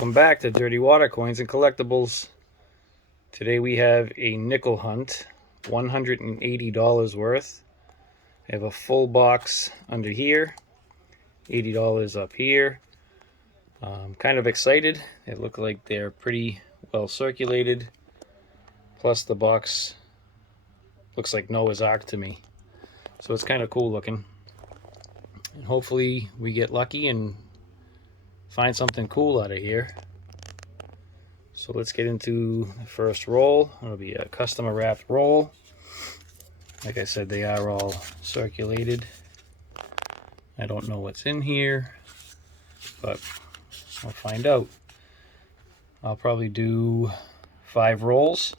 Welcome back to Dirty Water Coins and Collectibles. Today we have a nickel hunt, $180 worth. I have a full box under here, $80 up here. I'm kind of excited. They look like they're pretty well circulated. Plus the box looks like Noah's Ark to me. So it's kind of cool looking. And hopefully we get lucky and find something cool out of here. So let's get into the first roll. It'll be a customer wrapped roll. Like I said, they are all circulated. I don't know what's in here, but I'll find out. I'll probably do 5 rolls.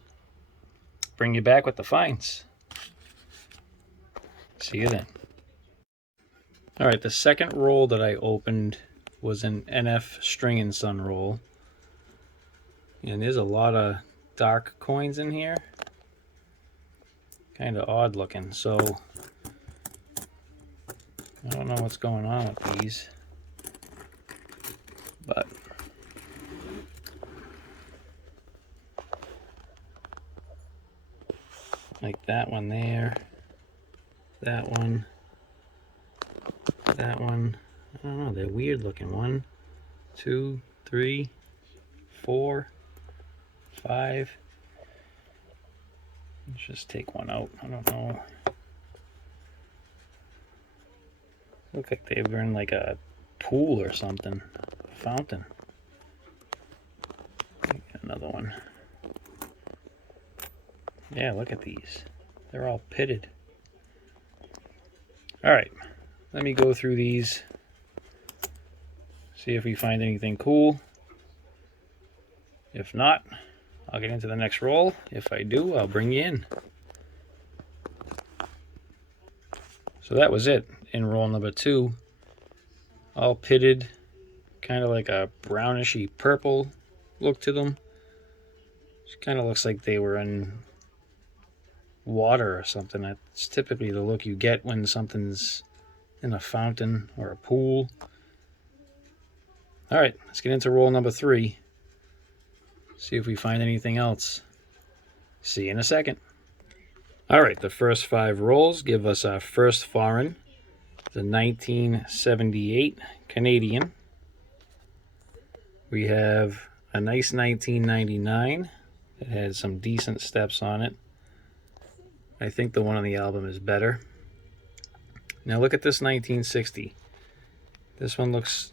Bring you back with the finds. See you then. All right, the second roll that I opened was an NF String and Sun roll. And there's a lot of dark coins in here. Kind of odd looking, so I don't know what's going on with these. But like that one there, that one, that one. I don't know, they're weird looking. 1, 2, 3, 4, 5. Let's just take one out. I don't know. Look like they were in like a pool or something. A fountain. Get another one. Yeah, look at these. They're all pitted. Alright, let me go through these. See if we find anything cool. If not, I'll get into the next roll. If I do, I'll bring you in. So that was it in roll number 2. All pitted, kind of like a brownishy purple look to them. It kind of looks like they were in water or something. That's typically the look you get when something's in a fountain or a pool. All right, let's get into roll number 3. See if we find anything else. See you in a second. All right, the first 5 rolls give us our first foreign, the 1978 Canadian. We have a nice 1999 that had some decent steps on it. I think the one on the album is better. Now look at this 1960. This one looks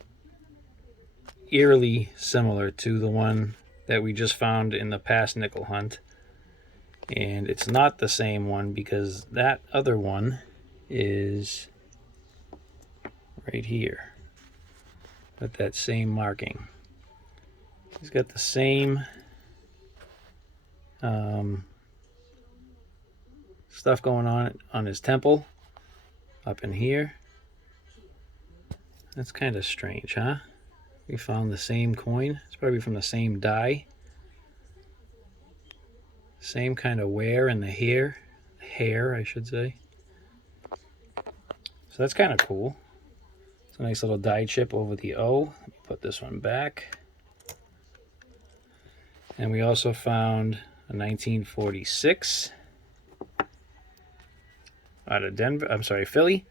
eerily similar to the one that we just found in the past nickel hunt. And it's not the same one because that other one is right here with that same marking. He's got the same stuff going on his temple up in here. That's kind of strange, huh? We found the same coin. It's probably from the same die. Same kind of wear in the hair, I should say. So that's kind of cool. It's a nice little die chip over the O. Let me put this one back. And we also found a 1946 out of Denver. I'm sorry, Philly.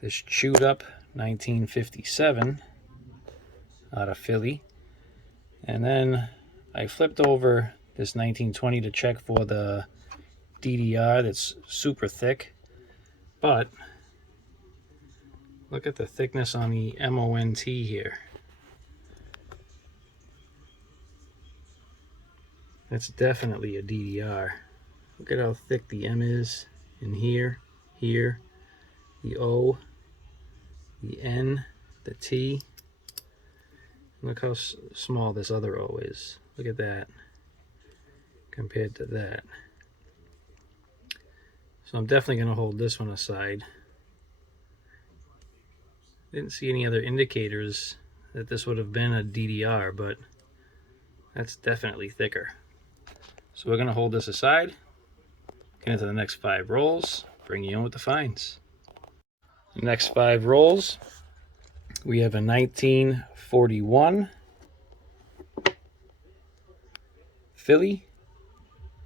This chewed up 1957 out of Philly. And then I flipped over this 1920 to check for the DDR that's super thick. But look at the thickness on the MONT here. That's definitely a DDR. Look at how thick the M is in here, the O, the N, the T. Look how small this other O is. Look at that compared to that. So I'm definitely going to hold this one aside. Didn't see any other indicators that this would have been a DDR, but that's definitely thicker. So we're going to hold this aside, get into the next 5 rolls, bring you in with the finds. The next 5 rolls, we have a 1941 Philly,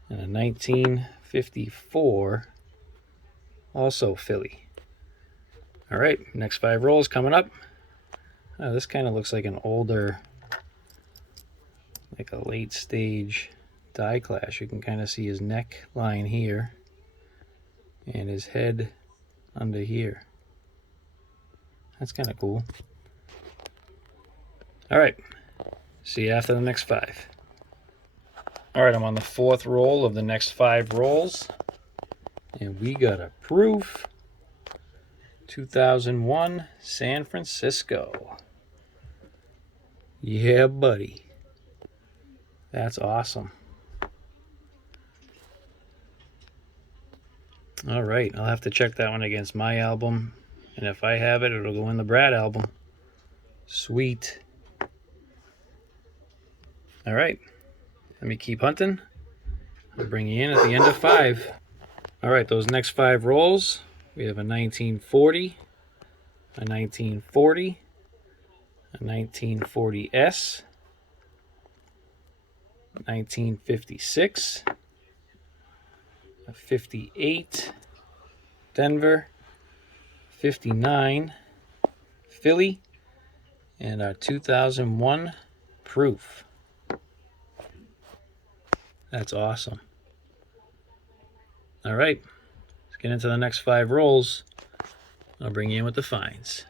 and a 1954, also Philly. All right, next 5 rolls coming up. Oh, this kind of looks like an older, like a late stage die clash. You can kind of see his neck line here and his head under here. That's kind of cool. All right, see you after the next 5. All right, I'm on the 4th roll of the next 5 rolls, and we got a proof 2001 San Francisco. Yeah, buddy. That's awesome. All right, I'll have to check that one against my album, and if I have it, it'll go in the Brad album. Sweet. All right, let me keep hunting. I'll bring you in at the end of 5. All right, those next 5 rolls, we have a 1940, a 1940, a 1940S, 1956, a 58 Denver, 59 Philly, and our 2001 proof. That's awesome. All right, let's get into the next 5 rolls. I'll bring you in with the finds.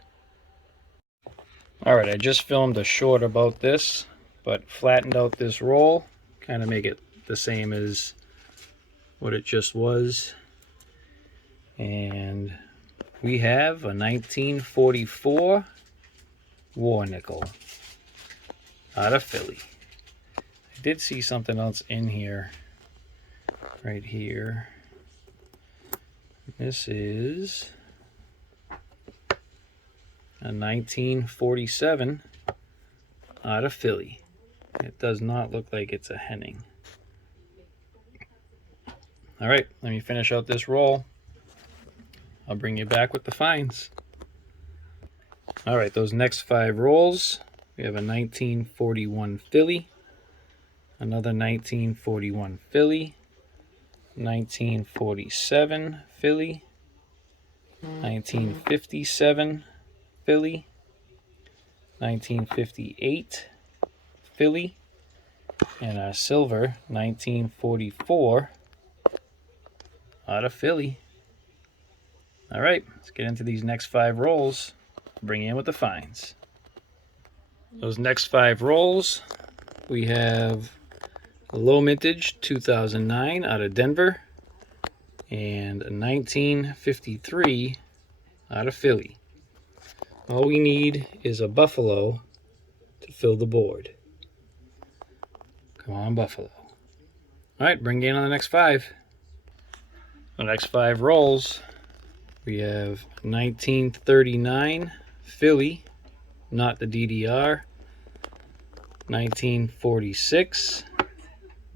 All right, I just filmed a short about this, but flattened out this roll, kind of make it the same as what it just was. And we have a 1944 war nickel out of Philly. I did see something else in here, right here. This is a 1947 out of Philly. It does not look like it's a Henning. All right, let me finish out this roll. I'll bring you back with the finds. All right, those next 5 rolls, we have a 1941 Philly, another 1941 Philly, 1947 Philly, 1957 Philly, 1958 Philly, and our silver 1944 out of Philly. All right, let's get into these next 5 rolls. Bring you in with the finds. Those next 5 rolls, we have a low mintage 2009 out of Denver and a 1953 out of Philly. All we need is a Buffalo to fill the board. Come on, Buffalo. All right, bring you in on the next 5. The next 5 rolls, we have 1939 Philly, not the DDR, 1946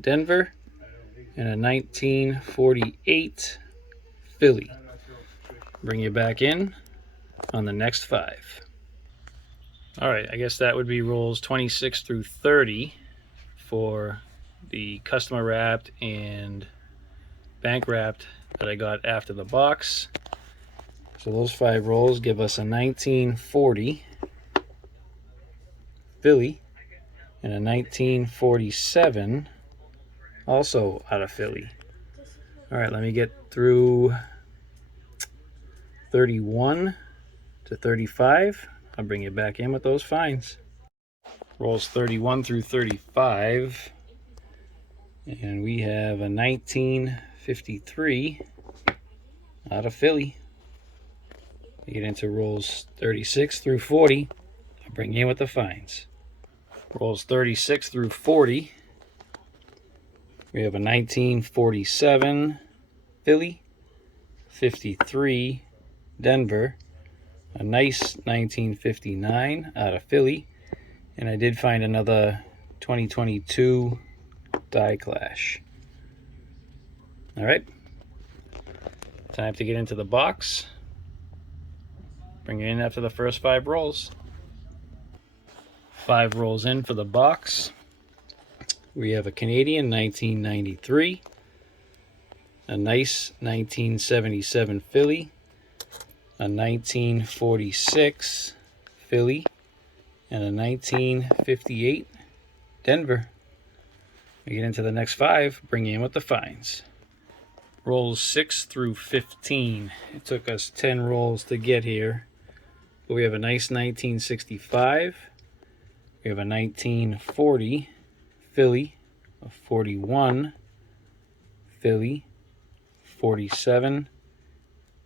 Denver, and a 1948 Philly. Bring you back in on the next 5. All right, I guess that would be rolls 26 through 30 for the customer wrapped and bank wrapped that I got after the box. So those 5 rolls give us a 1940 Philly and a 1947 also out of Philly. All right, let me get through 31 to 35. I'll bring you back in with those finds. Rolls 31 through 35. And we have a 1953 out of Philly. We get into rolls 36 through 40. I'll bring you in with the finds. Rolls 36 through 40. We have a 1947 Philly, 53 Denver, a nice 1959 out of Philly, and I did find another 2022 Die Clash. All right, time to get into the box. Bring it in after the first 5 rolls. 5 rolls in for the box. We have a Canadian 1993, a nice 1977 Philly, a 1946 Philly, and a 1958 Denver. We get into the next 5, bring you in with the finds. Rolls 6 through 15. It took us 10 rolls to get here. But we have a nice 1965. We have a 1940 Philly, a 41 Philly, 47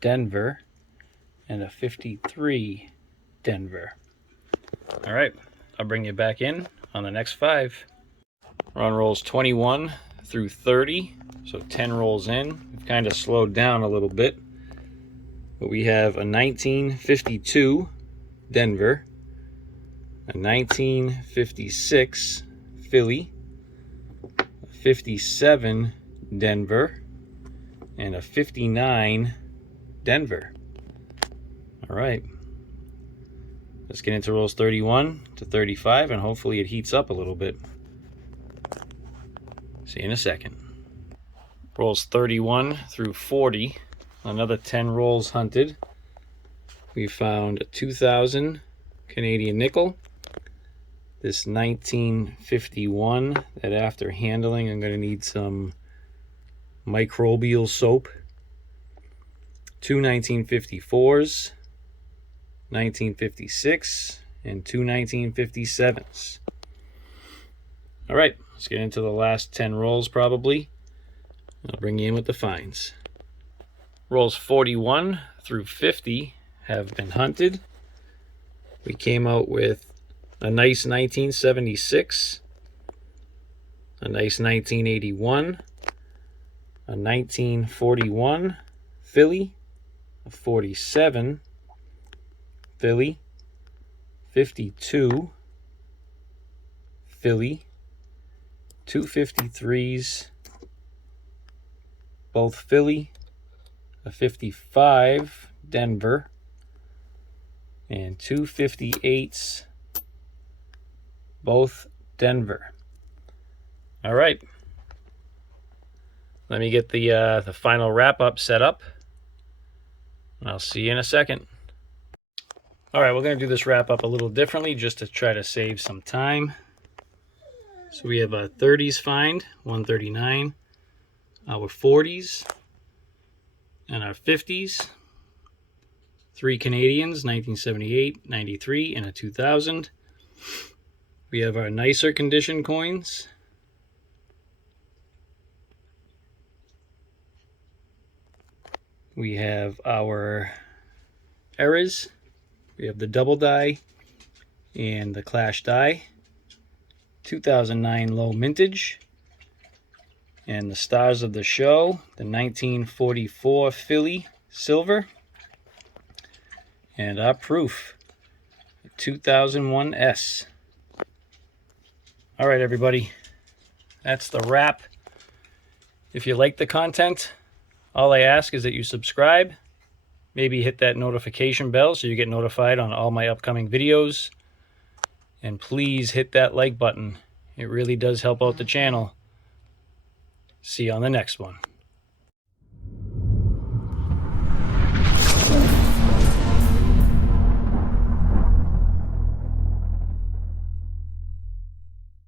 Denver, and a 53 Denver. All right, I'll bring you back in on the next 5. We're on rolls 21 through 30, so 10 rolls in. We've kind of slowed down a little bit, but we have a 1952 Denver, a 1956 Philly, a 57 Denver, and a 59 Denver. All right, let's get into rolls 31 to 35, and hopefully it heats up a little bit. See you in a second. Rolls 31 through 40, another 10 rolls hunted. We found a 2000 Canadian nickel, this 1951 that after handling I'm going to need some microbial soap, 2 1954s, 1956, and 2 1957s. All right, let's get into the last 10 rolls probably. I'll bring you in with the finds. Rolls 41 through 50 have been hunted. We came out with a nice 1976, a nice 1981, a 1941 Philly, a 47 Philly, 52 Philly, 2 53s, both Philly, a 55 Denver, and 2 58s, both Denver. All right, let me get the final wrap-up set up, and I'll see you in a second. All right, we're going to do this wrap-up a little differently just to try to save some time. So we have a 30s find, 139, our 40s, and our 50s, 3 Canadians, 1978, 93, and a 2000. We have our nicer condition coins. We have our errors. We have the double die and the clash die. 2009 low mintage. And the stars of the show, the 1944 Philly silver. And our proof, the 2001 S. All right, everybody, that's the wrap. If you like the content, all I ask is that you subscribe. Maybe hit that notification bell so you get notified on all my upcoming videos. And please hit that like button. It really does help out the channel. See you on the next one.